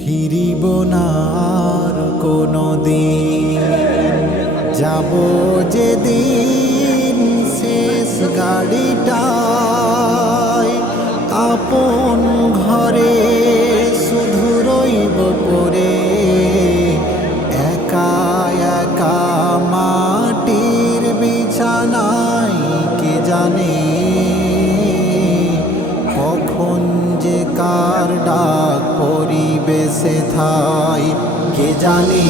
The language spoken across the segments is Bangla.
ফিরিব না আর কোনো দিন যাব যেদিন শেষ গাড়িটায়, আপন ঘরে শুধু রইব পড়ে। একা একা মাটির বিছানায়, কে জানে থাই, কে জানে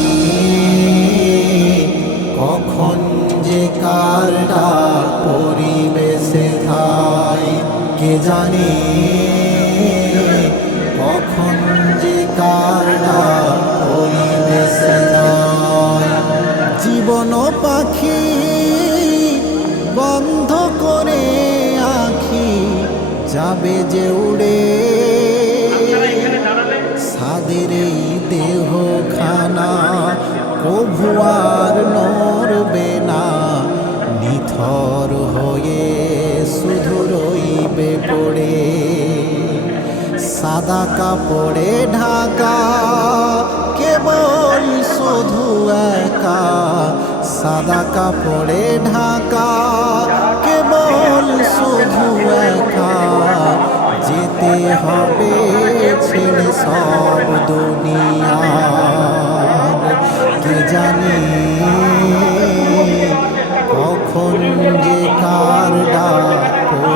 কখন যে কার ডাক পরিবেশে থাই, কে জানে কখন যে কার ডাক পরিবেশে থাই। জীবন পাখি বন্ধ করে আখি যাবে যে উড়ে সাদের এই দেহ খানা কভুয়ার নড়বে না। নিথর হয়ে শুধু রইবে পড়ে। সাদা কাপড়ে ঢাকা, কেবল শুধু একা। সাদা কাপড়ে ঢাকা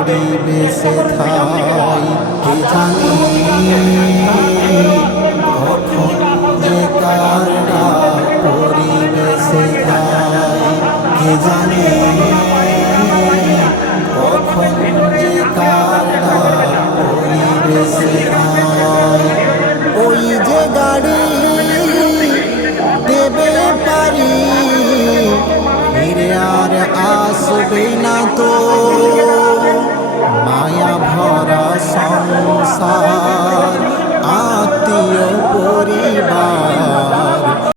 পরিবেশে থাই। কে জানে কখন যে কার ডাক পরিবেশে থাই, কে জানে? কখন যে কার ডাক পরিবেশে থাই। ওই যে গাড়ি দেবে পারি, ফিরে আর আসবে না তো।